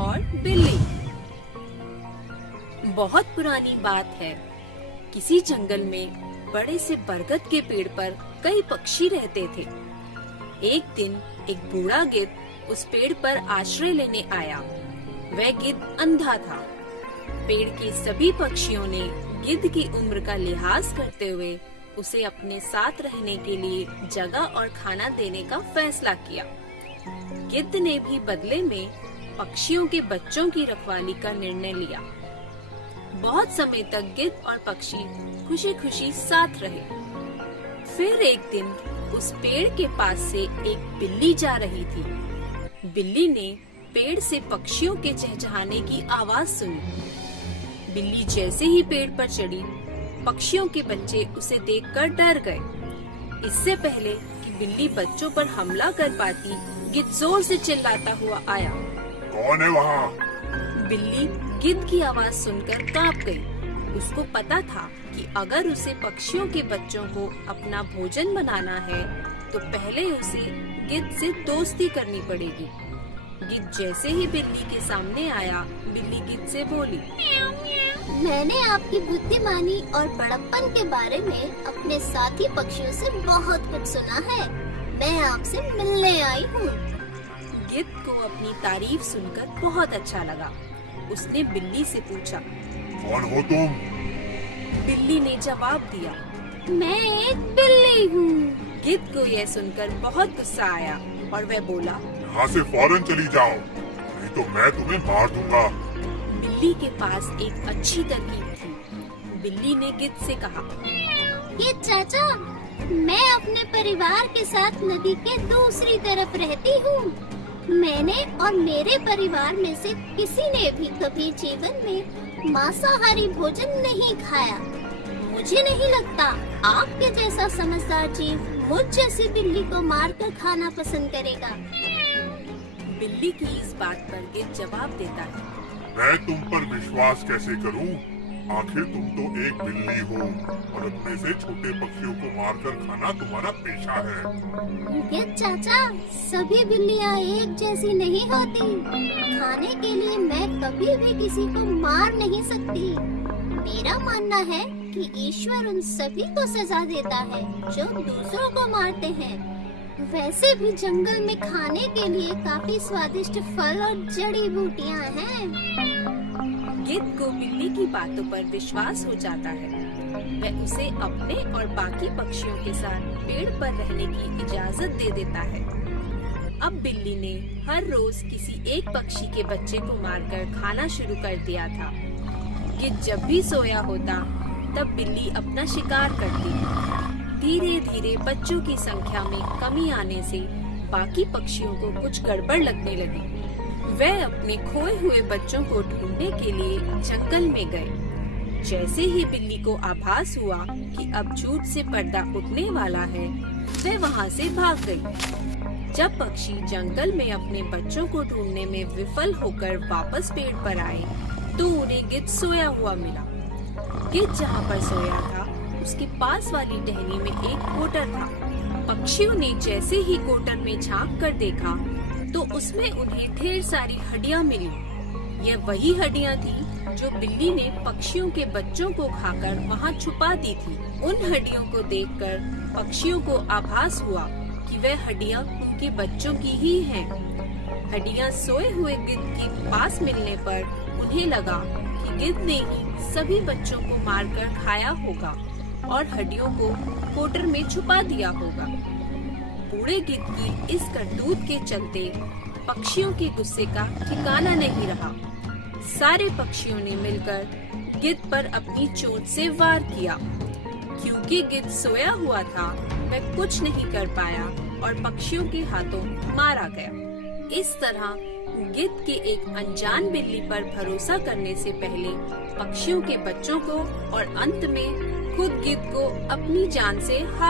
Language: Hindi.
और बिल्ली। बहुत पुरानी बात है। किसी जंगल में बड़े से बरगद के पेड़ पर कई पक्षी रहते थे। एक दिन एक बूढ़ा गिद्ध उस पेड़ पर आश्रय लेने आया। वह गिद्ध अंधा था। पेड़ के सभी पक्षियों ने गिद्ध की उम्र का लिहाज करते हुए उसे अपने साथ रहने के लिए जगह और खाना देने का फैसला किया। गिद्ध ने भी बदले में पक्षियों के बच्चों की रखवाली का निर्णय लिया। बहुत समय तक गिद्ध और पक्षी खुशी खुशी साथ रहे। फिर एक दिन उस पेड़ के पास से एक बिल्ली जा रही थी। बिल्ली ने पेड़ से पक्षियों के चहचहाने की आवाज सुनी। बिल्ली जैसे ही पेड़ पर चढ़ी, पक्षियों के बच्चे उसे देखकर डर गए। इससे पहले कि बिल्ली बच्चों पर हमला कर पाती, गिद्ध जोर से चिल्लाता हुआ आया। कौन है वहाँ? बिल्ली गिद्ध की आवाज सुनकर कांप गई। उसको पता था कि अगर उसे पक्षियों के बच्चों को अपना भोजन बनाना है तो पहले उसे गिद्ध से दोस्ती करनी पड़ेगी। गिद्ध जैसे ही बिल्ली के सामने आया, बिल्ली गिद्ध से बोली, मैंने आपकी बुद्धिमानी और बड़प्पन के बारे में अपने साथी पक्षियों से बहुत कुछ सुना है। मैं आपसे मिलने आई हूँ। गिद्ध को अपनी तारीफ सुनकर बहुत अच्छा लगा। उसने बिल्ली से पूछा, कौन हो तुम? बिल्ली ने जवाब दिया, मैं एक बिल्ली हूँ। गिद्ध को यह सुनकर बहुत गुस्सा आया और वह बोला, यहाँ से फौरन चली जाओ, नहीं तो मैं तुम्हें मार दूंगा। बिल्ली के पास एक अच्छी तरकीब थी। बिल्ली ने गिद्ध से कहा, गिद्ध चाचा, मैं अपने परिवार के साथ नदी के दूसरी तरफ रहती हूँ। मैंने और मेरे परिवार में से किसी ने भी कभी जीवन में मांसाहारी भोजन नहीं खाया। मुझे नहीं लगता आपके जैसा समझदार जीव मुझ जैसी बिल्ली को मारकर खाना पसंद करेगा। बिल्ली की इस बात पर गिद्ध जवाब देता है, मैं तुम पर विश्वास कैसे करूं? आखिर तुम तो एक बिल्ली हो और अपने से छोटे पक्षियों को मारकर खाना तुम्हारा पेशा है। गिद्ध चाचा, सभी बिल्लियाँ एक जैसी नहीं होती। खाने के लिए मैं कभी भी किसी को मार नहीं सकती। मेरा मानना है कि ईश्वर उन सभी को सजा देता है जो दूसरों को मारते हैं। वैसे भी जंगल में खाने के लिए काफी स्वादिष्ट फल और जड़ी बूटियाँ हैं। गिद्ध को बिल्ली की बातों पर विश्वास हो जाता है। वह उसे अपने और बाकी पक्षियों के साथ पेड़ पर रहने की इजाजत दे देता है। अब बिल्ली ने हर रोज किसी एक पक्षी के बच्चे को मारकर खाना शुरू कर दिया था। गिद्ध जब भी सोया होता, तब बिल्ली अपना शिकार करती। धीरे धीरे बच्चों की संख्या में कमी आने से बाकी पक्षियों को कुछ गड़बड़ लगने लगी। वह अपने खोए हुए बच्चों को ढूंढने के लिए जंगल में गए। जैसे ही बिल्ली को आभास हुआ कि अब झूठ से पर्दा उठने वाला है, वह वहाँ से भाग गई। जब पक्षी जंगल में अपने बच्चों को ढूंढने में विफल होकर वापस पेड़ पर आए, तो उन्हें गिद्ध सोया हुआ मिला। गिद्ध जहाँ पर सोया था, उसके पास वाली टहनी में एक कोटर था। पक्षियों ने जैसे ही कोटर में झांक कर देखा, तो उसमें उन्हें ढेर सारी हड्डियां मिली। यह वही हड्डियां थी जो बिल्ली ने पक्षियों के बच्चों को खाकर वहां छुपा दी थी। उन हड्डियों को देखकर पक्षियों को आभास हुआ कि वह हड्डियां उनके बच्चों की ही हैं। हड्डियां सोए हुए गिद्ध के पास मिलने पर उन्हें लगा कि गिद्ध ने ही सभी बच्चों को मारकर खाया होगा और हड्डियों को कोटर में छुपा दिया होगा। बूढ़े गिद्ध की इस करतूत के चलते पक्षियों के गुस्से का ठिकाना नहीं रहा। सारे पक्षियों ने मिलकर गिद्ध पर अपनी चोंच से वार किया। क्योंकि गिद्ध सोया हुआ था, वह कुछ नहीं कर पाया और पक्षियों के हाथों मारा गया। इस तरह गिद्ध के एक अनजान बिल्ली पर भरोसा करने से पहले पक्षियों के बच्चों को और अंत में खुद गिद्ध को अपनी जान से हाथ